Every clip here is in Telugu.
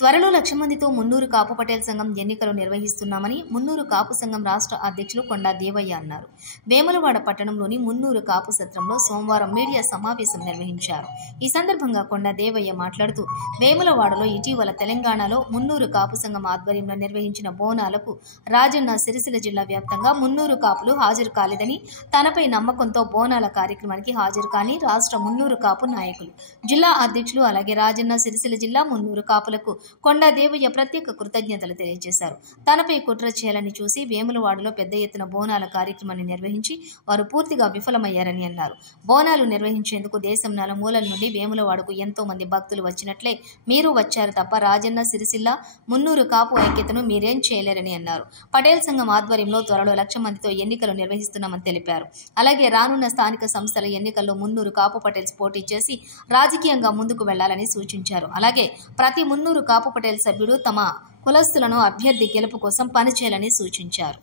త్వరలో 1,00,000 మందితో మున్నూరు కాపు పటేల్ సంఘం ఎన్నికలు నిర్వహిస్తున్నామని మున్నూరు కాపు సంఘం రాష్ట్ర అధ్యక్షులు కొండా దేవయ్య అన్నారు. వేములవాడ పట్టణంలోని మున్నూరు కాపు సత్రంలో సోమవారం మీడియా సమావేశం నిర్వహించారు. ఈ సందర్భంగా కొండా దేవయ్య మాట్లాడుతూ, వేములవాడలో ఇటీవల తెలంగాణలో మున్నూరు కాపు సంఘం ఆధ్వర్యంలో నిర్వహించిన బోనాలకు రాజన్న సిరిసిల్ల జిల్లా వ్యాప్తంగా మున్నూరు కాపులు హాజరు కాలేదని, తనపై నమ్మకంతో బోనాల కార్యక్రమానికి హాజరు కాని రాష్ట్ర మున్నూరు కాపు నాయకులు, జిల్లా అధ్యక్షులు అలాగే రాజన్న సిరిసిల్ల జిల్లా మున్నూరు కాపులకు కొండా దేవయ్య ప్రత్యేక కృతజ్ఞతలు తెలియజేశారు. తనపై కుట్ర చేయాలని చూసి వేములవాడలో పెద్ద ఎత్తున బోనాల కార్యక్రమాన్ని నిర్వహించి వారు పూర్తిగా విఫలమయ్యారని అన్నారు. బోనాలు నిర్వహించేందుకు దేశం నలుమూలల నుండి వేములవాడకు ఎంతో మంది భక్తులు వచ్చినట్లే మీరు వచ్చారు తప్ప రాజన్న సిరిసిల్ల మున్నూరు కాపు ఐక్యతను మీరేం చేయలేరని అన్నారు. పటేల్ సంఘం ఆధ్వర్యంలో త్వరలో 1,00,000 మందితో ఎన్నికలు నిర్వహిస్తున్నామని తెలిపారు. అలాగే రానున్న స్థానిక సంస్థల ఎన్నికల్లో మున్నూరు కాపు పటేల్స్ పోటీ చేసి రాజకీయంగా ముందుకు వెళ్లాలని సూచించారు. అలాగే ప్రతి మున్నూరు కాపు పటేల్ సభ్యుడు తమ కులస్తులను అభ్యర్థి గెలుపు కోసం పనిచేయాలని సూచించారు.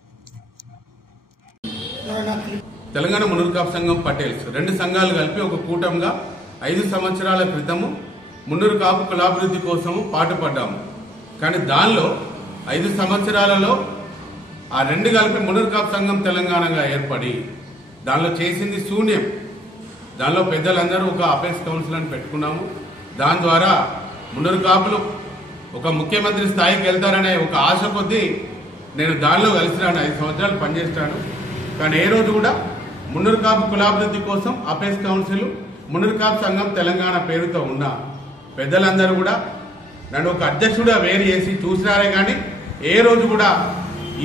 తెలంగాణ మున్నూరు కాపు సంఘం పటేల్స్ రెండు సంఘాలు కలిపి ఒక కూటమిగా 5 సంవత్సరాల క్రితము మున్నూరు కాపు కులాభివృద్ధి కోసం పాటుపడ్డాము. కానీ దానిలో 5 సంవత్సరాలలో ఆ రెండు కలిపి మున్నూరు కాపు సంఘం తెలంగాణగా ఏర్పడి దానిలో చేసింది శూన్యం. దానిలో పెద్దలందరూ ఒక అపెక్స్ కౌన్సిల్ అని పెట్టుకున్నాము. దాని ద్వారా మున్నూరు కాపులు ఒక ముఖ్యమంత్రి స్థాయికి వెళ్తారనే ఒక ఆశ కొద్దీ నేను దానిలో కలిసినాను. 5 సంవత్సరాలు పనిచేస్తాను. కానీ ఏ రోజు కూడా మున్నూరు కాపు కులాభివృద్ధి కోసం అపెక్స్ కౌన్సిల్ మున్నూరు కాపు సంఘం తెలంగాణ పేరుతో ఉన్న పెద్దలందరూ కూడా నన్ను ఒక అధ్యక్షుడిగా వేరు చేసి చూసినారే కానీ ఏ రోజు కూడా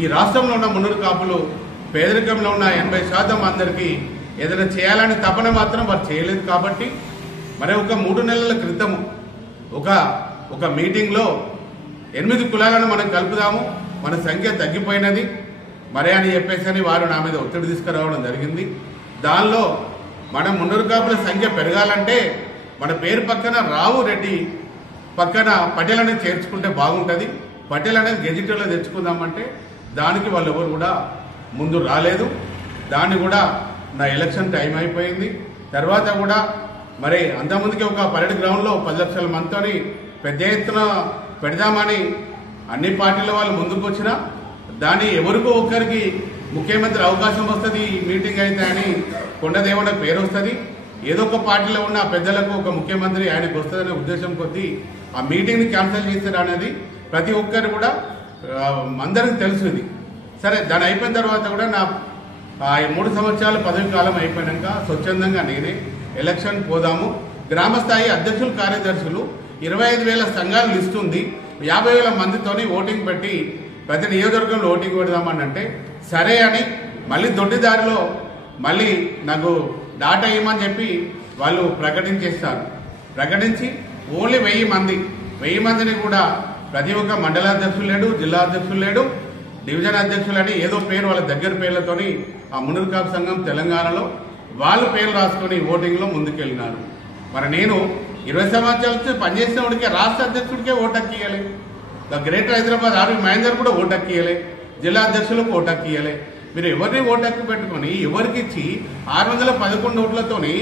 ఈ రాష్ట్రంలో ఉన్న మున్నూరు కాపులు పేదరికంలో ఉన్న 80% అందరికీ ఏదైనా చేయాలని తపన మాత్రం వారు చేయలేదు. కాబట్టి మరి ఒక 3 నెలల క్రితము ఒక మీటింగ్లో 8 కులాలను మనం కలుపుదాము, మన సంఖ్య తగ్గిపోయినది మరి అని చెప్పేసి వారు నా మీద ఒత్తిడి తీసుకురావడం జరిగింది. దానిలో మన మున్నూరు కాపుల సంఖ్య పెరగాలంటే మన పేరు పక్కన రావు రెడ్డి పక్కన పటేల్ అనేది చేర్చుకుంటే బాగుంటుంది, పటేల్ అనేది గెజిట్లో తెచ్చుకుందామంటే దానికి వాళ్ళు ఎవరు కూడా ముందు రాలేదు. దాన్ని కూడా నా ఎలక్షన్ టైం అయిపోయింది. తర్వాత కూడా మరి అంతకుముందుకి ఒక పరేడ్ గ్రౌండ్లో 10 లక్షల మందితోని పెద్ద ఎత్తున పెడదామని అన్ని పార్టీల వాళ్ళు ముందుకు వచ్చినా దాన్ని ఎవరికో ఒక్కరికి ముఖ్యమంత్రి అవకాశం వస్తుంది ఈ మీటింగ్ అయితే అని కొండదేవన పేరు వస్తుంది, ఏదో ఒక పార్టీలో ఉన్న పెద్దలకు ఒక ముఖ్యమంత్రి ఆయనకు వస్తుందనే ఉద్దేశం కొద్దీ ఆ మీటింగ్ని క్యాన్సిల్ చేస్తారు అనేది ప్రతి ఒక్కరు కూడా అందరికి తెలుసుది. సరే, దాని అయిపోయిన తర్వాత కూడా నా 3 సంవత్సరాల పదవి కాలం అయిపోయాక స్వచ్ఛందంగా నేనే ఎలక్షన్ పోదాము, గ్రామ స్థాయి అధ్యక్షులు కార్యదర్శులు 25,000 సంఘాలు లిస్ట్ ఉంది, 50,000 మందితోని ఓటింగ్ పెట్టి ప్రతి నియోజకవర్గంలో ఓటింగ్ పెడదామని అంటే సరే అని మళ్ళీ దొడ్డిదారిలో మళ్ళీ నాకు డాటా ఇవ్వమని చెప్పి వాళ్ళు ప్రకటించేస్తారు. ప్రకటించి ఓన్లీ 1000 మందిని కూడా ప్రతి ఒక్క మండలాధ్యక్షులు లేడు, జిల్లా అధ్యక్షులు లేడు, డివిజన్ అధ్యక్షులని ఏదో పేరు వాళ్ళ దగ్గర పేర్లతోని ఆ మున్నూరు కాపు సంఘం తెలంగాణలో వాళ్ళు పేర్లు రాసుకొని ఓటింగ్లో ముందుకెళ్ళినారు. మరి నేను 20 సంవత్సరాల నుంచి పనిచేసిన వాడికే రాష్ట్ర అధ్యక్షుడికే ఓటక్కియాలి, గ్రేటర్ హైదరాబాద్ ఆర్వి మహేందర్ కూడా ఓటక్కియాలి, జిల్లా అధ్యక్షులకు ఓటక్కియాలి. మీరు ఎవరిని ఓటక్కి పెట్టుకుని ఎవరికి ఇచ్చి 611 ఓట్లతోని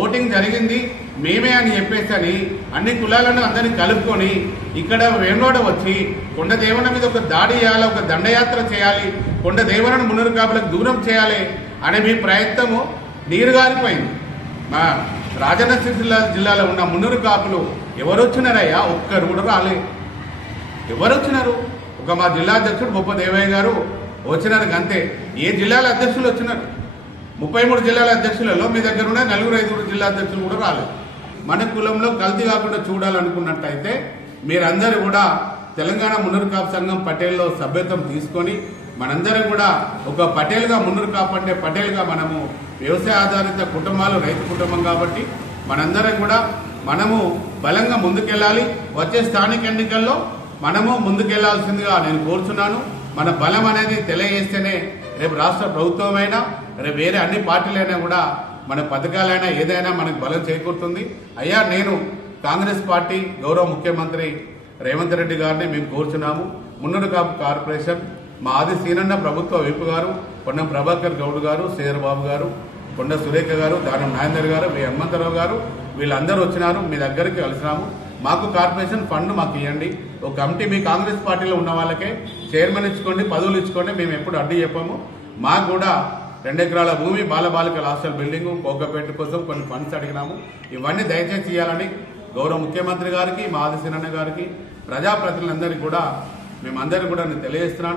ఓటింగ్ జరిగింది మేమే అని చెప్పేసి అని అన్ని కులాలను అందరినీ కలుపుకొని ఇక్కడ వేమవాడ వచ్చి కొండ దేవన మీద ఒక దాడి చేయాలి, ఒక దండయాత్ర చేయాలి, కొండ దేవనను మున్నూరు కాపులకు దూరం చేయాలి అనే మీ ప్రయత్నము నీరుగారిపోయింది. మా రాజన్న సిరిసిల్ల జిల్లాలో ఉన్న మున్నూరు కాపులు ఎవరు వచ్చినారయ్యా? ఒక్కరు కూడా రాలే. ఎవరు వచ్చినారు? ఒక మా జిల్లా అధ్యక్షుడు బొప్ప దేవయ్య గారు వచ్చినారు అంతే. ఏ జిల్లాల అధ్యక్షులు వచ్చినారు? 33 జిల్లాల అధ్యక్షులలో మీ దగ్గర ఉన్న 4-5 జిల్లా అధ్యక్షులు కూడా రాలేదు. మన కులంలో కల్తీ కాకుండా చూడాలనుకున్నట్టయితే మీరందరూ కూడా తెలంగాణ మున్నూరు కాపు సంఘం పటేల్లో సభ్యత్వం తీసుకొని మనందరం కూడా ఒక పటేల్గా, మున్నూరు కాపు అంటే పటేల్గా మనము వ్యవసాయ ఆధారిత కుటుంబాలు, రైతు కుటుంబం కాబట్టి మనందరం కూడా మనము బలంగా ముందుకెళ్ళాలి. వచ్చే స్థానిక ఎన్నికల్లో మనము ముందుకెళ్లాల్సిందిగా నేను కోరుచున్నాను. మన బలం అనేది తెలియజేస్తేనే రేపు రాష్ట్ర ప్రభుత్వమైనా రేపు వేరే అన్ని పార్టీలైనా కూడా మన పథకాలైనా ఏదైనా మనకు బలం చేకూరుతుంది. అయ్యా, నేను కాంగ్రెస్ పార్టీ గౌరవ ముఖ్యమంత్రి రేవంత్ రెడ్డి గారిని మేము కోరుచున్నాము. మున్నూరు కాపు కార్పొరేషన్ మా ఆది సీనన్న ప్రభుత్వ వైపు గారు, పొన్నం ప్రభాకర్ గౌడ్ గారు, శ్రీధరబాబు గారు, కొండ సురేఖ గారు, దానం నాయందర్ గారు, వి హనుమంతరావు గారు వీళ్ళందరూ వచ్చినారు. మీ దగ్గరికి కలిసినాము. మాకు కార్పొరేషన్ ఫండ్ మాకు ఇవ్వండి, ఒక కమిటీ మీ కాంగ్రెస్ పార్టీలో ఉన్న వాళ్ళకే చైర్మన్ ఇచ్చుకోండి, పదవులు ఇచ్చుకోండి, మేము ఎప్పుడు అడ్డు చెప్పాము. మాకు కూడా 2 ఎకరాల భూమి, బాలబాలికల హాస్టల్ బిల్డింగ్, కోకపేట కోసం కొన్ని ఫండ్స్ అడిగినాము. ఇవన్నీ దయచేసి ఇవ్వాలని గౌరవ ముఖ్యమంత్రి గారికి, మా ఆదిశీనన్న గారికి, ప్రజాప్రతినిధులందరికీ కూడా మేమందరికీ కూడా నేను తెలియజేస్తున్నాను.